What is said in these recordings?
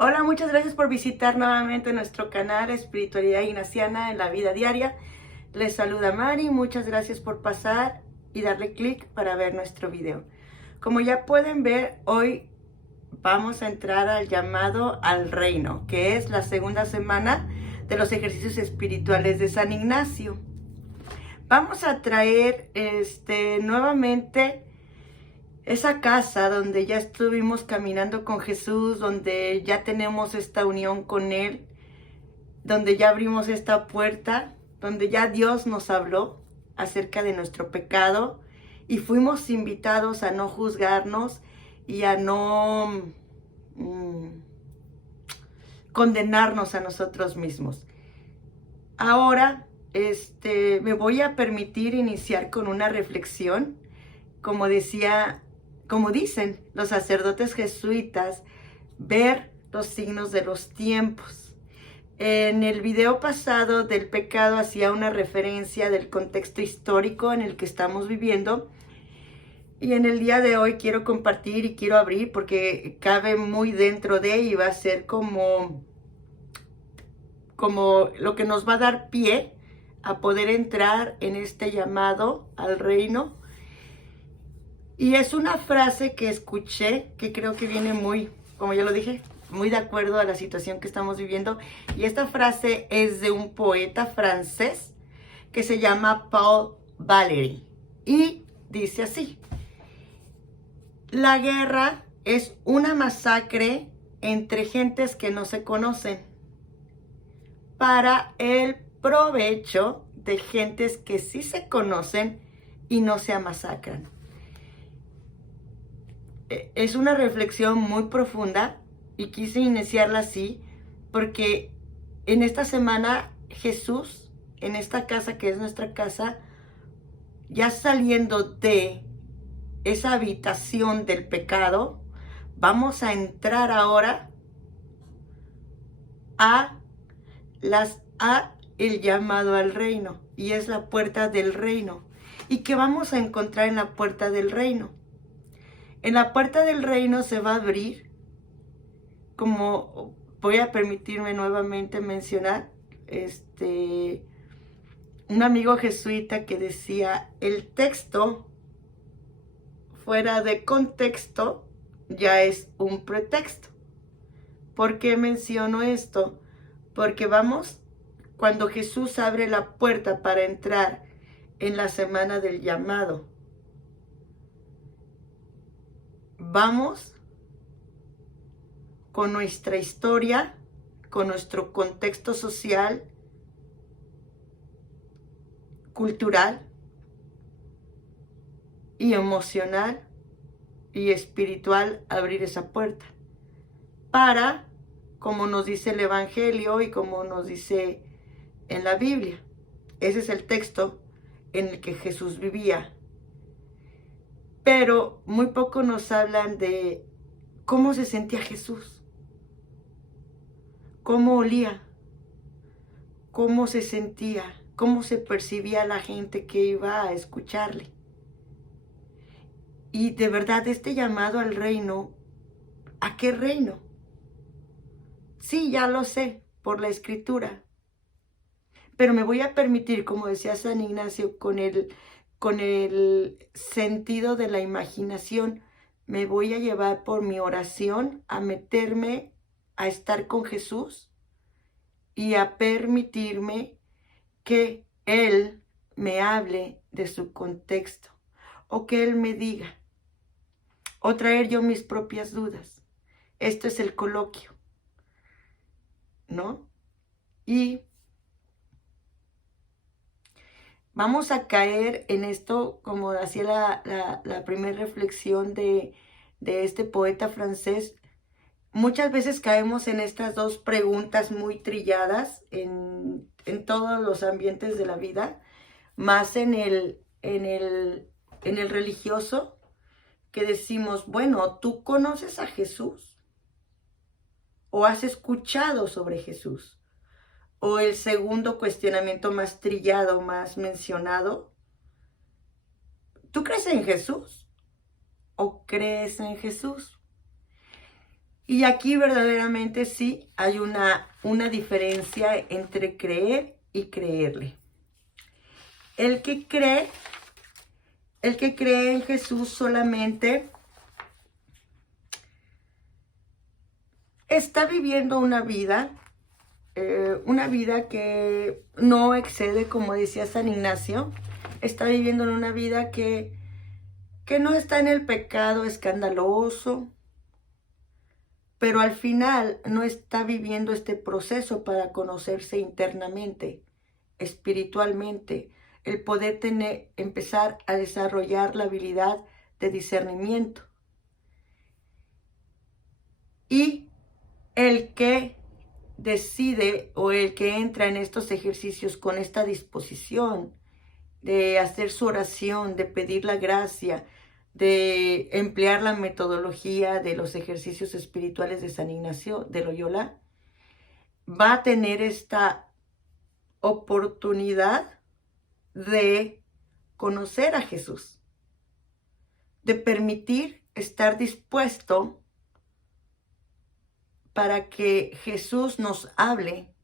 Hola, muchas gracias por visitar nuevamente nuestro canal Espiritualidad Ignaciana en la Vida Diaria. Les saluda Mari, muchas gracias por pasar y darle clic para ver nuestro video. Como ya pueden ver, hoy vamos a entrar al llamado al reino, que es la segunda semana de los ejercicios espirituales de San Ignacio. Vamos a traer nuevamente esa casa donde ya estuvimos caminando con Jesús, donde ya tenemos esta unión con Él, donde ya abrimos esta puerta, donde ya Dios nos habló acerca de nuestro pecado y fuimos invitados a no juzgarnos y a no condenarnos a nosotros mismos. Ahora, me voy a permitir iniciar con una reflexión, como dicen los sacerdotes jesuitas, ver los signos de los tiempos. En el video pasado del pecado hacía una referencia del contexto histórico en el que estamos viviendo, y en el día de hoy quiero compartir y quiero abrir porque cabe muy dentro de, y va a ser como lo que nos va a dar pie a poder entrar en este llamado al reino. Y es una frase que escuché que creo que viene muy, como ya lo dije, muy de acuerdo a la situación que estamos viviendo. Y esta frase es de un poeta francés que se llama Paul Valéry. Y dice así: la guerra es una masacre entre gentes que no se conocen, para el provecho de gentes que sí se conocen y no se amasacran. Es una reflexión muy profunda y quise iniciarla así porque en esta semana Jesús, en esta casa que es nuestra casa, ya saliendo de esa habitación del pecado, vamos a entrar ahora a el llamado al reino, y es la puerta del reino. ¿Y qué vamos a encontrar en la puerta del reino? En la puerta del reino se va a abrir, como voy a permitirme nuevamente mencionar, un amigo jesuita que decía: el texto fuera de contexto ya es un pretexto. ¿Por qué menciono esto? Porque cuando Jesús abre la puerta para entrar en la semana del llamado, vamos con nuestra historia, con nuestro contexto social, cultural y emocional y espiritual, a abrir esa puerta para, como nos dice el Evangelio y como nos dice en la Biblia, ese es el texto en el que Jesús vivía. Pero muy poco nos hablan de cómo se sentía Jesús, cómo olía, cómo se sentía, cómo se percibía la gente que iba a escucharle. Y de verdad, este llamado al reino, ¿a qué reino? Sí, ya lo sé, por la Escritura. Pero me voy a permitir, como decía San Ignacio, con el sentido de la imaginación, me voy a llevar por mi oración a meterme a estar con Jesús y a permitirme que Él me hable de su contexto, o que Él me diga, o traer yo mis propias dudas. Esto es el coloquio, ¿no? Y vamos a caer en esto, como hacía la primera reflexión de este poeta francés. Muchas veces caemos en estas dos preguntas muy trilladas en todos los ambientes de la vida, más en el religioso, que decimos: bueno, ¿tú conoces a Jesús? ¿O has escuchado sobre Jesús? O el segundo cuestionamiento más trillado, más mencionado: ¿tú crees en Jesús? ¿O crees en Jesús? Y aquí verdaderamente sí hay una diferencia entre creer y creerle. El que cree en Jesús solamente está viviendo una vida que no excede, como decía San Ignacio, está viviendo en una vida que no está en el pecado escandaloso, pero al final no está viviendo este proceso para conocerse internamente, espiritualmente, el poder empezar a desarrollar la habilidad de discernimiento. Y el que decide o el que entra en estos ejercicios con esta disposición de hacer su oración, de pedir la gracia, de emplear la metodología de los ejercicios espirituales de San Ignacio de Loyola, va a tener esta oportunidad de conocer a Jesús, de permitir estar dispuesto para que Jesús nos hable,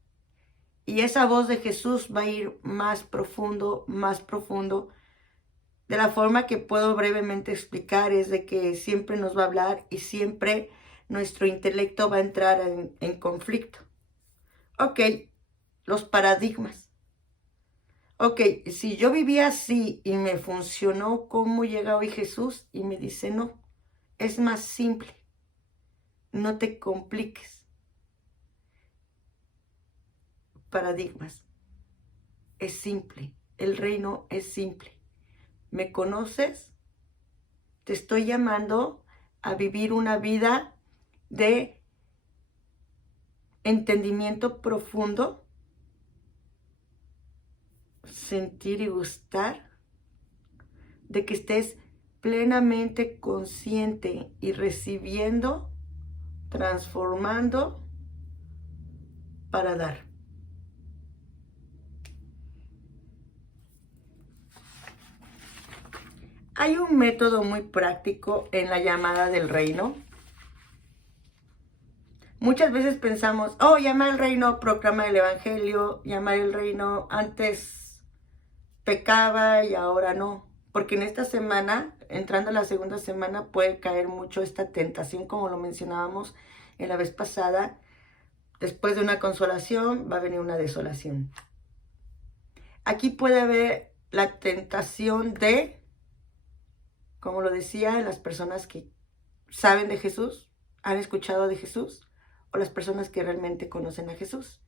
y esa voz de Jesús va a ir más profundo, más profundo. De la forma que puedo brevemente explicar es de que siempre nos va a hablar y siempre nuestro intelecto va a entrar en conflicto. Ok, los paradigmas. Ok, si yo vivía así y me funcionó, ¿cómo llega hoy Jesús? Y me dice, no, es más simple. No te compliques. Paradigmas. Es simple. El reino es simple. ¿Me conoces? Te estoy llamando a vivir una vida de entendimiento profundo, sentir y gustar, de que estés plenamente consciente y recibiendo, transformando para dar. Hay un método muy práctico en la llamada del reino. Muchas veces pensamos, oh, llama al reino, proclama el evangelio, llamar el reino, antes pecaba y ahora no. Porque en esta semana, entrando a la segunda semana, puede caer mucho esta tentación, como lo mencionábamos en la vez pasada. Después de una consolación va a venir una desolación. Aquí puede haber la tentación de, como lo decía, las personas que saben de Jesús, han escuchado de Jesús, o las personas que realmente conocen a Jesús.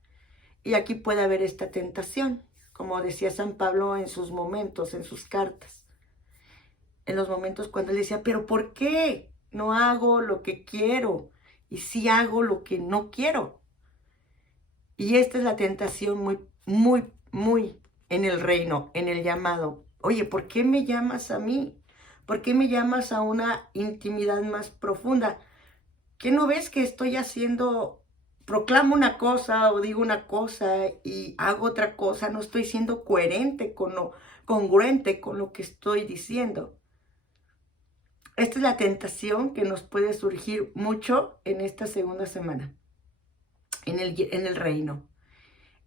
Y aquí puede haber esta tentación, como decía San Pablo en sus momentos, en sus cartas. En los momentos cuando él decía, pero ¿por qué no hago lo que quiero? Y sí hago lo que no quiero. Y esta es la tentación muy en el reino, en el llamado. Oye, ¿por qué me llamas a mí? ¿Por qué me llamas a una intimidad más profunda? ¿Qué no ves que estoy haciendo, proclamo una cosa o digo una cosa y hago otra cosa? No estoy siendo congruente con lo que estoy diciendo. Esta es la tentación que nos puede surgir mucho en esta segunda semana, en el reino.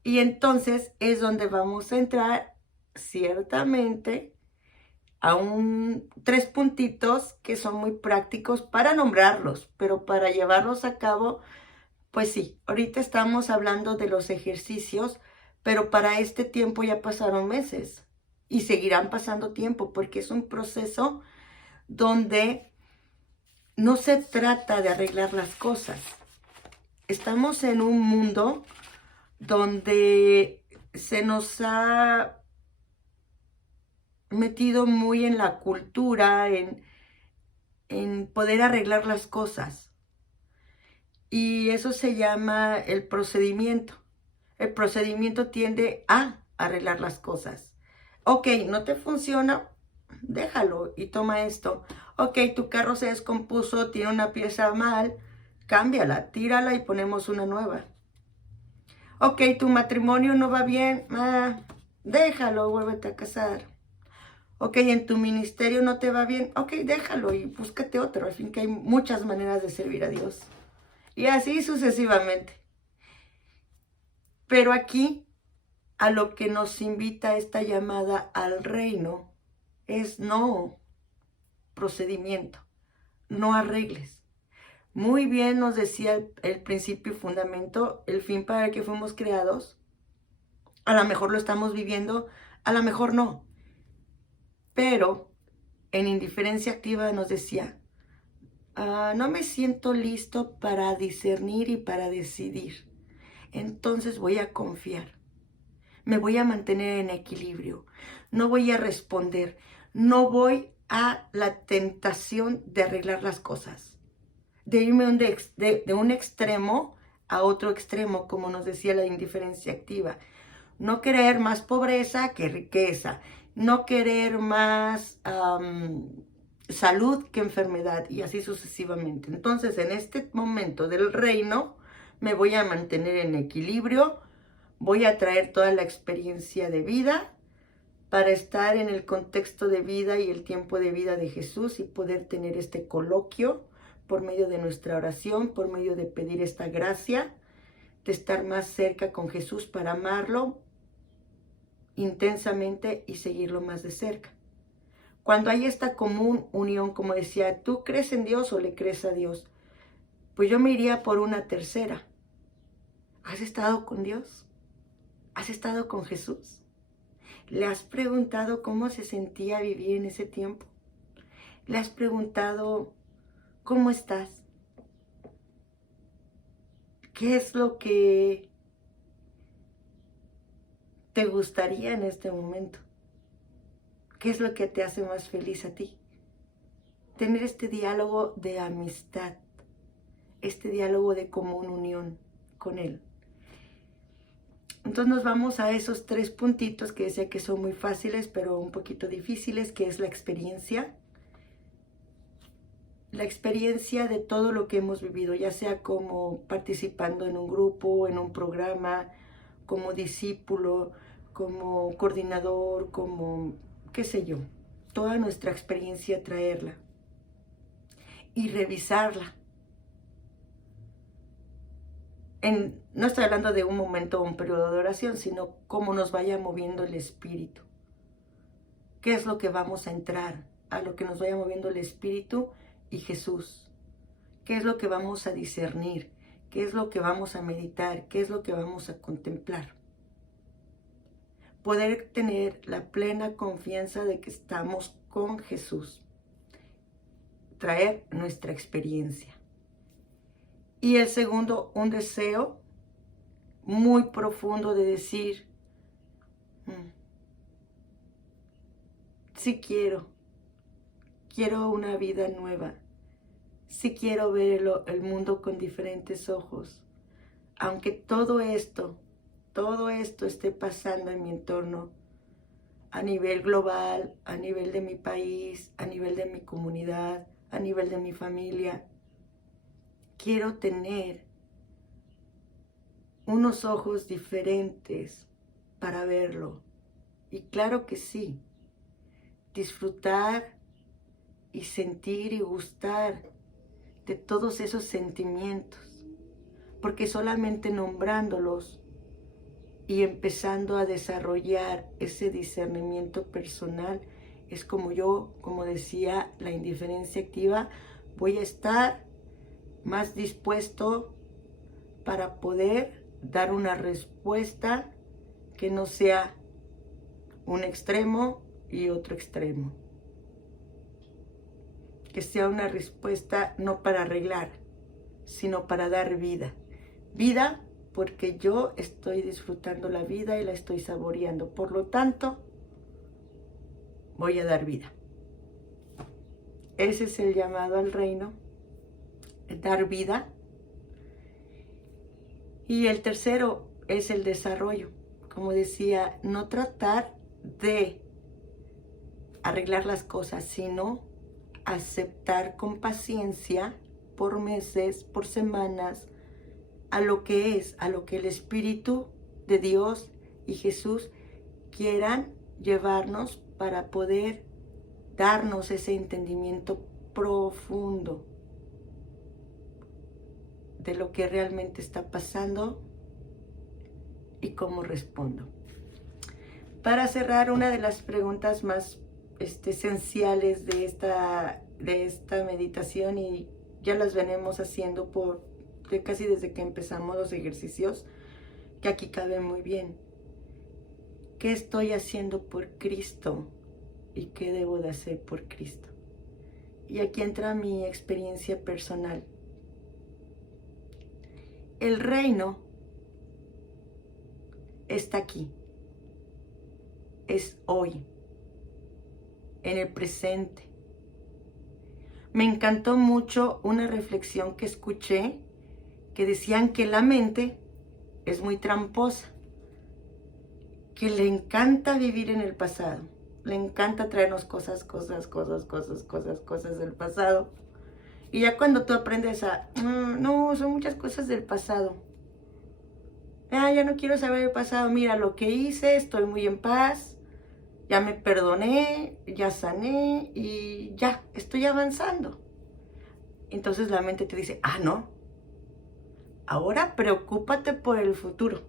Y entonces es donde vamos a entrar ciertamente a 3 puntitos que son muy prácticos para nombrarlos, pero para llevarlos a cabo, pues sí, ahorita estamos hablando de los ejercicios, pero para este tiempo ya pasaron meses y seguirán pasando tiempo porque es un proceso donde no se trata de arreglar las cosas. Estamos en un mundo donde se nos ha metido muy en la cultura, en poder arreglar las cosas. Y eso se llama el procedimiento. El procedimiento tiende a arreglar las cosas. Ok, no te funciona, déjalo y toma esto. Ok, tu carro se descompuso, tiene una pieza mal, cámbiala, tírala y ponemos una nueva. Ok, tu matrimonio no va bien, déjalo, vuélvete a casar. Ok, en tu ministerio no te va bien, ok, déjalo y búscate otro. Al fin que hay muchas maneras de servir a Dios. Y así sucesivamente. Pero aquí, a lo que nos invita esta llamada al reino, es no procedimiento, no arregles. Muy bien nos decía el principio y fundamento, el fin para el que fuimos creados. A lo mejor lo estamos viviendo, a lo mejor no. Pero en indiferencia activa nos decía, no me siento listo para discernir y para decidir. Entonces voy a confiar. Me voy a mantener en equilibrio. No voy a responder. No voy a la tentación de arreglar las cosas. De irme de un extremo a otro extremo, como nos decía la indiferencia activa. No querer más pobreza que riqueza. No querer más salud que enfermedad y así sucesivamente. Entonces, en este momento del reino, me voy a mantener en equilibrio, voy a traer toda la experiencia de vida para estar en el contexto de vida y el tiempo de vida de Jesús y poder tener este coloquio por medio de nuestra oración, por medio de pedir esta gracia, de estar más cerca con Jesús para amarlo intensamente y seguirlo más de cerca. Cuando hay esta común unión, como decía, ¿tú crees en Dios o le crees a Dios? Pues yo me iría por una tercera. ¿Has estado con Dios? ¿Has estado con Jesús? ¿Le has preguntado cómo se sentía vivir en ese tiempo? ¿Le has preguntado cómo estás? ¿Qué es lo que te gustaría en este momento? ¿Qué es lo que te hace más feliz a ti? Tener este diálogo de amistad, este diálogo de común unión con Él. Entonces nos vamos a esos 3 puntitos que decía que son muy fáciles, pero un poquito difíciles, que es la experiencia de todo lo que hemos vivido, ya sea como participando en un grupo, en un programa, como discípulo, como coordinador, como qué sé yo, toda nuestra experiencia traerla y revisarla. No estoy hablando de un momento o un periodo de oración, sino cómo nos vaya moviendo el espíritu. ¿Qué es lo que vamos a entrar? A lo que nos vaya moviendo el espíritu y Jesús. ¿Qué es lo que vamos a discernir? ¿Qué es lo que vamos a meditar? ¿Qué es lo que vamos a contemplar? Poder tener la plena confianza de que estamos con Jesús. Traer nuestra experiencia. Y el segundo, un deseo muy profundo de decir, sí quiero una vida nueva, sí quiero ver el mundo con diferentes ojos, aunque todo esto esté pasando en mi entorno, a nivel global, a nivel de mi país, a nivel de mi comunidad, a nivel de mi familia. Quiero tener unos ojos diferentes para verlo. Y claro que sí, disfrutar y sentir y gustar de todos esos sentimientos, porque solamente nombrándolos y empezando a desarrollar ese discernimiento personal es como decía la indiferencia activa, voy a estar más dispuesto para poder dar una respuesta que no sea un extremo y otro extremo. Que sea una respuesta no para arreglar, sino para dar vida. Vida porque yo estoy disfrutando la vida y la estoy saboreando. Por lo tanto, voy a dar vida. Ese es el llamado al reino, dar vida. Y el tercero es el desarrollo. Como decía, no tratar de arreglar las cosas, sino aceptar con paciencia por meses, por semanas, a lo que el Espíritu de Dios y Jesús quieran llevarnos para poder darnos ese entendimiento profundo de lo que realmente está pasando y cómo respondo. Para cerrar, una de las preguntas más esenciales de esta meditación, y ya las venimos haciendo casi desde que empezamos los ejercicios, que aquí caben muy bien. ¿Qué estoy haciendo por Cristo y qué debo de hacer por Cristo? Y aquí entra mi experiencia personal. El reino está aquí, es hoy, en el presente. Me encantó mucho una reflexión que escuché que decían que la mente es muy tramposa, que le encanta vivir en el pasado, le encanta traernos cosas del pasado. Y ya cuando tú aprendes no, son muchas cosas del pasado. Ya no quiero saber el pasado, mira lo que hice, estoy muy en paz, ya me perdoné, ya sané y ya, estoy avanzando. Entonces la mente te dice, no, ahora preocúpate por el futuro.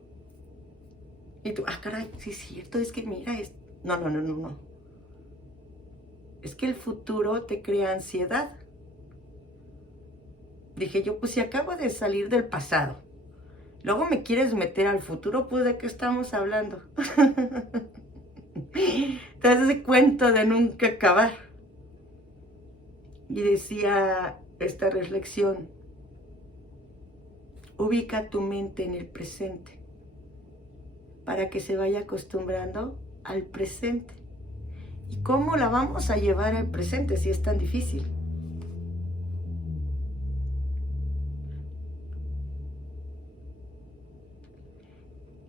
Y tú, caray, sí es cierto, es que mira, no. Es que el futuro te crea ansiedad. Dije yo, pues si acabo de salir del pasado, luego me quieres meter al futuro, pues ¿de qué estamos hablando? Te das ese cuento de nunca acabar. Y decía esta reflexión, ubica tu mente en el presente para que se vaya acostumbrando al presente. ¿Y cómo la vamos a llevar al presente si es tan difícil?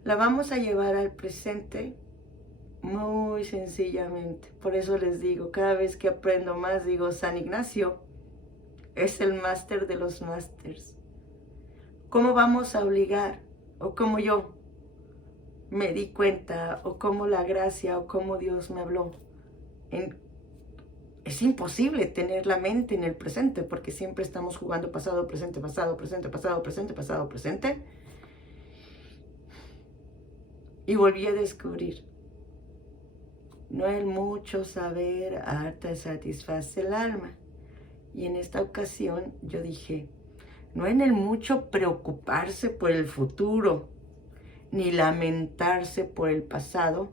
La vamos a llevar al presente muy sencillamente. Por eso les digo, cada vez que aprendo más, digo, San Ignacio es el máster de los másters. ¿Cómo vamos a obligar? O como yo me di cuenta, o como la gracia, o como Dios me habló. Es imposible tener la mente en el presente, porque siempre estamos jugando pasado, presente, pasado, presente, pasado, presente, pasado, presente. Y volví a descubrir, no el mucho saber harta satisface el alma. Y en esta ocasión yo dije, no en el mucho preocuparse por el futuro, ni lamentarse por el pasado,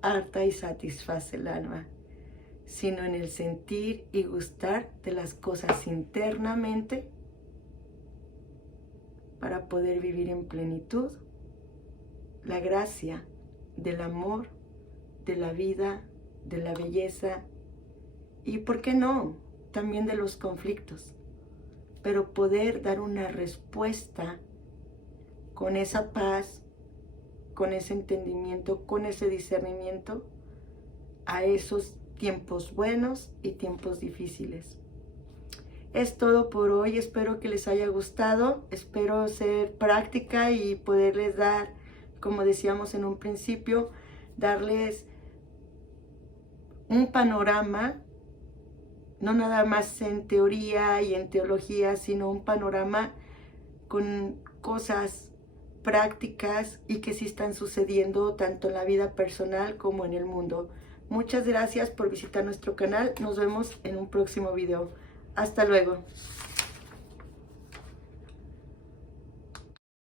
harta y satisface el alma, sino en el sentir y gustar de las cosas internamente para poder vivir en plenitud la gracia del amor, de la vida, de la belleza y, ¿por qué no?, también de los conflictos, pero poder dar una respuesta con esa paz, con ese entendimiento, con ese discernimiento a esos tiempos buenos y tiempos difíciles. Es todo por hoy, espero que les haya gustado, espero ser práctica y poderles dar, como decíamos en un principio, darles un panorama, no nada más en teoría y en teología, sino un panorama con cosas prácticas y que sí están sucediendo tanto en la vida personal como en el mundo. Muchas gracias por visitar nuestro canal, nos vemos en un próximo video. Hasta luego.